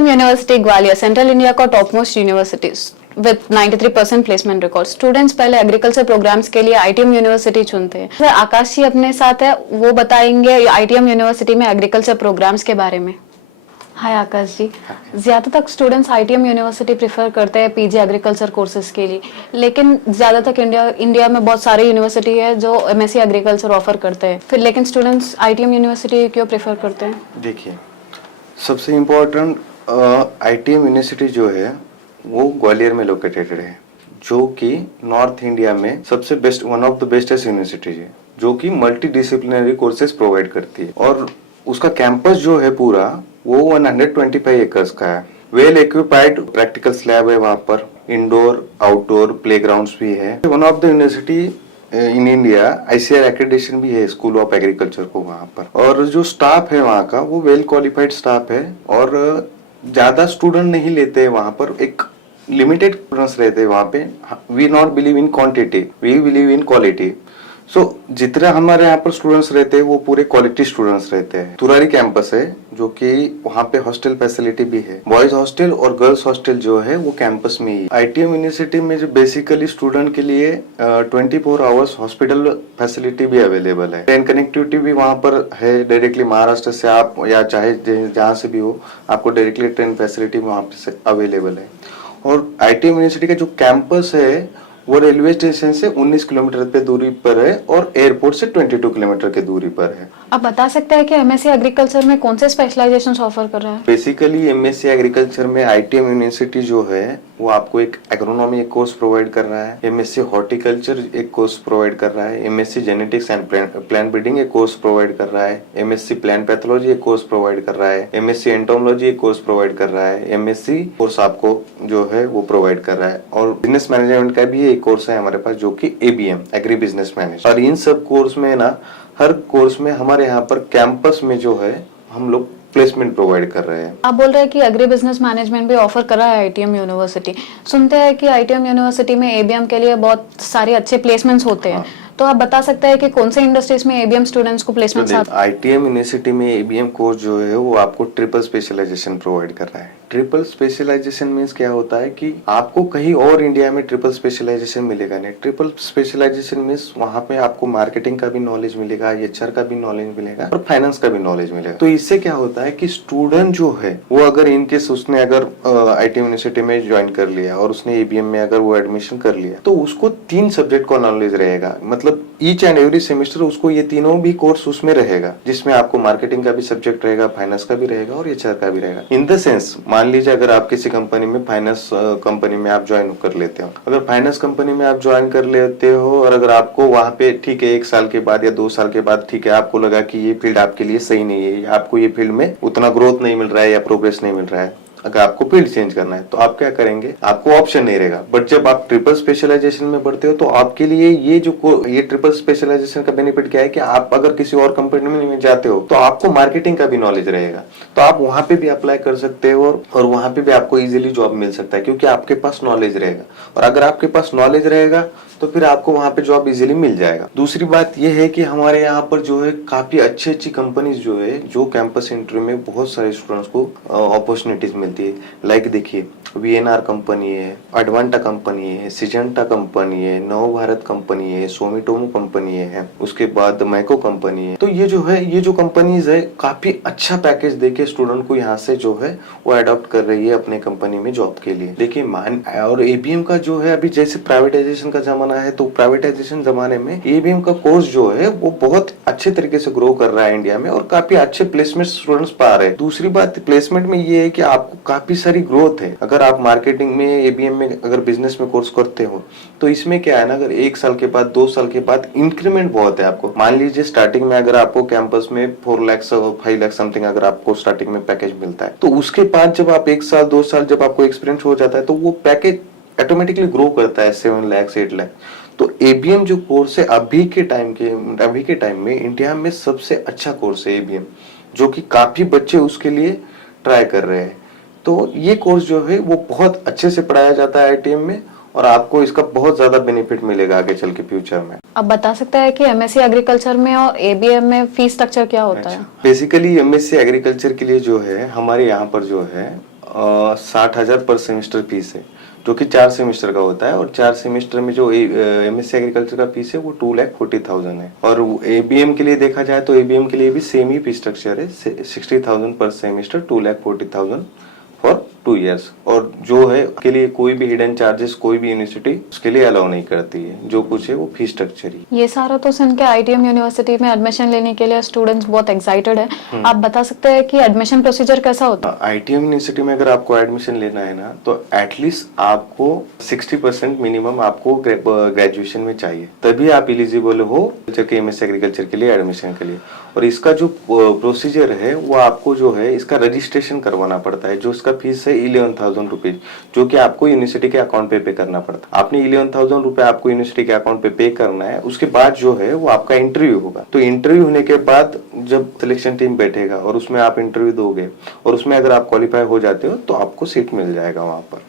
University Gwalior central India का top most universities with 93% placement record. Students पहले agriculture programmes के लिए आईटीएम यूनिवर्सिटी चुनते हैं। सर आकाश जी अपने साथ है, वो बताएंगे आईटीएम यूनिवर्सिटी में एग्रीकल्चर प्रोग्राम्स के बारे में। हाय आकाश जी, ज्यादातर स्टूडेंट्स आईटीएम यूनिवर्सिटी प्रेफर करते हैं पीजी एग्रीकल्चर कोर्सेज के लिए, लेकिन ज्यादातर इंडिया में बहुत सारी यूनिवर्सिटी है जो एमएससी एग्रीकल्चर ऑफर करते हैं, फिर लेकिन स्टूडेंट्स आईटीएम यूनिवर्सिटी क्यों प्रेफर करते हैं? देखिए, सबसे इम्पोर्टेंट आईटीएम यूनिवर्सिटी जो है वो ग्वालियर में लोकेटेड है, जो कि नॉर्थ इंडिया में सबसे best one of the bestest university है, जो कि मल्टी डिसिप्लिनरी कोर्सेज प्रोवाइड करती है। और उसका कैंपस जो है पूरा वो 125 एकर्स का है। वेल इक्विपाइड प्रैक्टिकल लैब है वहाँ पर, इंडोर आउटडोर प्लेग्राउंड्स भी है। One of the university in India ICR accreditation भी है स्कूल ऑफ एग्रीकल्चर को वहाँ पर। और जो स्टाफ है वहाँ का वो वेल क्वालिफाइड स्टाफ है और ज्यादा स्टूडेंट नहीं लेते हैं वहाँ पर, एक लिमिटेड स्टूडेंट्स रहते हैं वहाँ पे। We not believe in quantity, we believe in quality. So जितने हमारे यहाँ पर स्टूडेंट्स रहते हैं वो पूरे क्वालिटी स्टूडेंट्स रहते हैं। तुरारी कैंपस है जो कि वहाँ पे हॉस्टल फैसिलिटी भी है, बॉयज हॉस्टल और गर्ल्स हॉस्टल जो है वो कैंपस में ही। आईटीएम यूनिवर्सिटी में जो बेसिकली स्टूडेंट के लिए 24 आवर्स हॉस्पिटल फैसिलिटी भी अवेलेबल है। ट्रेन कनेक्टिविटी भी वहाँ पर है, डायरेक्टली महाराष्ट्र से आप या चाहे जहाँ से भी हो आपको डायरेक्टली ट्रेन फैसिलिटी वहाँ पे अवेलेबल है। और आईटीएम यूनिवर्सिटी का जो कैंपस है वो रेलवे स्टेशन से 19 किलोमीटर पे दूरी पर है और एयरपोर्ट से 22 किलोमीटर की दूरी पर है। आप बता सकते हैं कि एमएससी एग्रीकल्चर में कौन से स्पेशलाइजेशंस ऑफर कर रहा है? बेसिकली एमएससी एग्रीकल्चर में आईटीएम यूनिवर्सिटी जो है वो आपको एक एग्रोनॉमी एक कोर्स प्रोवाइड कर रहा है, एमएससी हॉर्टिकल्चर एक कोर्स प्रोवाइड कर रहा है, MSc genetics and plant breeding एक कोर्स प्रोवाइड कर रहा है, एमएससी प्लांट पैथोलॉजी एक कोर्स प्रोवाइड कर रहा है, एमएससी एंटोमोलॉजी एक कोर्स प्रोवाइड कर रहा है, एमएससी कोर्स आपको जो है वो प्रोवाइड कर रहा है। और बिजनेस मैनेजमेंट का भी एक कोर्स है हमारे पास जो कि एबीएम एग्री बिजनेस मैनेजमेंट। और इन सब कोर्स में ना हर कोर्स में हमारे यहाँ पर कैंपस में जो है हम लोग प्लेसमेंट प्रोवाइड कर रहे हैं। आप बोल रहे हैं कि एग्री बिजनेस मैनेजमेंट भी ऑफर कर रहा है आईटीएम यूनिवर्सिटी। सुनते हैं कि आईटीएम यूनिवर्सिटी में एबीएम के लिए बहुत सारे अच्छे प्लेसमेंट्स होते हैं। तो आप बता सकते हैं कि कौन से इंडस्ट्रीज में एबीएम स्टूडेंट्स को प्लेसमेंट आते हैं? आईटीएम यूनिवर्सिटी में एबीएम कोर्स जो है वो आपको ट्रिपल स्पेशलाइजेशन प्रोवाइड कर रहा है। ट्रिपल स्पेशलाइजेशन मींस क्या होता है कि आपको कहीं और इंडिया में ट्रिपल स्पेशलाइजेशन मिलेगा नहीं। ट्रिपल स्पेशलाइजेशन मींस वहां पे आपको मार्केटिंग का भी नॉलेज मिलेगा, एचआर का भी नॉलेज मिलेगा और फाइनेंस का भी नॉलेज मिलेगा। तो इससे क्या होता है कि स्टूडेंट जो है वो अगर इनकेस उसने अगर आईटीएम यूनिवर्सिटी में ज्वाइन कर लिया और उसने एबीएम में अगर वो एडमिशन कर लिया तो उसको 3 सब्जेक्ट का नॉलेज रहेगा। मतलब ईच एंड एवरी सेमेस्टर उसको ये तीनों भी कोर्स उसमें रहेगा, जिसमें आपको मार्केटिंग का भी सब्जेक्ट रहेगा, फाइनेंस का भी रहेगा और एचआर का भी रहेगा। इन द सेंस मान लीजिए अगर आप किसी कंपनी में फाइनेंस कंपनी में आप ज्वाइन कर लेते हो, अगर फाइनेंस कंपनी में आप ज्वाइन कर लेते हो और अगर आपको वहां पे ठीक है 1 साल के बाद या 2 साल के बाद ठीक है आपको लगा कि ये फील्ड आपके लिए सही नहीं है, आपको ये फील्ड में उतना ग्रोथ नहीं मिल रहा है या प्रोग्रेस नहीं मिल रहा है, अगर आपको फील्ड चेंज करना है तो आप क्या करेंगे, आपको ऑप्शन नहीं रहेगा। बट जब आप ट्रिपल स्पेशलाइजेशन में बढ़ते हो तो आपके लिए ये ट्रिपल स्पेशलाइजेशन का बेनिफिट क्या है कि आप अगर किसी और कंपनी में जाते हो तो आपको मार्केटिंग का भी नॉलेज रहेगा, तो आप वहां पे भी अप्लाई कर सकते हो और वहां पे भी आपको इजीली जॉब मिल सकता है क्योंकि आपके पास नॉलेज रहेगा। और अगर आपके पास नॉलेज रहेगा तो फिर आपको वहां पे जॉब इजीली मिल जाएगा। दूसरी बात यह है कि हमारे यहाँ पर जो है काफी अच्छी कंपनीज जो है जो कैंपस इंटरव्यू में बहुत सारे स्टूडेंट्स को अपॉर्चुनिटीज मिलती है। लाइक देखिए वीएनआर कंपनी है, एडवांटा कंपनी है, सिजेंटा कंपनी है, नव भारत कंपनी है, सोमिटोमो कंपनी है, उसके बाद मैको कंपनी है। तो ये जो कंपनीज है काफी अच्छा पैकेज देके स्टूडेंट को यहाँ से जो है वो अडॉप्ट कर रही है अपने कंपनी में जॉब के लिए। देखिए और एबीएम का जो है अभी जैसे प्राइवेटाइजेशन का जमाना है तो प्राइवेटाइजेशन जमाने में एबीएम का कोर्स जो है वो बहुत अच्छे तरीके से ग्रो कर रहा है इंडिया में और काफी अच्छे प्लेसमेंट स्टूडेंट्स पा रहे हैं। दूसरी बात प्लेसमेंट में ये है कि आपको काफी सारी ग्रोथ है। अगर आप मार्केटिंग में एबीएम में अगर बिजनेस में कोर्स करते हो तो इसमें क्या है ना, अगर 1 साल के बाद 2 साल के बाद इंक्रीमेंट बहुत है आपको। मान लीजिए स्टार्टिंग में अगर आपको कैंपस में 4 लाख 5 लाख समथिंग अगर आपको स्टार्टिंग में पैकेज मिलता है तो उसके बाद जब आप 1 साल 2 साल जब आपको एक्सपीरियंस हो जाता है तो वो पैकेज ऑटोमेटिकली ग्रो करता है 7 लाख 8 लाख। तो एबीएम जो कोर्स है अभी के टाइम में इंडिया में सबसे अच्छा कोर्स है एबीएम, जो कि काफी बच्चे उसके लिए ट्राई कर रहे हैं। तो ये कोर्स जो है वो बहुत अच्छे से पढ़ाया जाता है आईटीएम में और आपको इसका बहुत ज्यादा बेनिफिट मिलेगा आगे चल के फ्यूचर में। अब बता सकते हैं कि एमएससी एग्रीकल्चर में और एबीएम में फीस स्ट्रक्चर क्या होता है? बेसिकली एमएससी एग्रीकल्चर के लिए जो है हमारे यहाँ पर जो है 60,000 पर सेमेस्टर फीस है, जो कि 4 सेमेस्टर का होता है। और 4 सेमेस्टर में जो MSc एग्रीकल्चर का फीस है वो 2,40,000 है। और ABM के लिए देखा जाए तो ABM के लिए भी सेम ही फीस स्ट्रक्चर है, 60,000 पर सेमेस्टर, 2,40,000 फॉर 2 इयर्स। और जो है के लिए कोई भी हिडन चार्जेस कोई भी यूनिवर्सिटी उसके लिए अलाउ नहीं करती है, जो कुछ है वो फीस स्ट्रक्चर ही। ये सारा तो सुन के ITM यूनिवर्सिटी में एडमिशन लेने के लिए स्टूडेंट्स बहुत एक्साइटेड है। आप बता सकते हैं कि एडमिशन प्रोसीजर कैसा होता है? ITM यूनिवर्सिटी में अगर आपको एडमिशन लेना है ना, तो एटलीस्ट आपको 60% मिनिमम आपको ग्रेजुएशन में चाहिए, तभी आप एलिजिबल हो जबकि MSc एग्रीकल्चर के लिए एडमिशन के लिए। और इसका जो प्रोसीजर है वो आपको जो है इसका रजिस्ट्रेशन करवाना पड़ता है, जो इसका फीस है 11,000 रुपीज, जो कि आपको यूनिवर्सिटी के अकाउंट पे करना पड़ता है। आपने 11,000 रुपए आपको यूनिवर्सिटी के अकाउंट पे करना है। उसके बाद जो है वो आपका इंटरव्यू होगा। तो इंटरव्यू होने के बाद जब सिलेक्शन टीम बैठेगा और उसमें आप इंटरव्यू दोगे और उसमें अगर आप क्वालिफाई हो जाते हो तो आपको सीट मिल जाएगा वहां पर।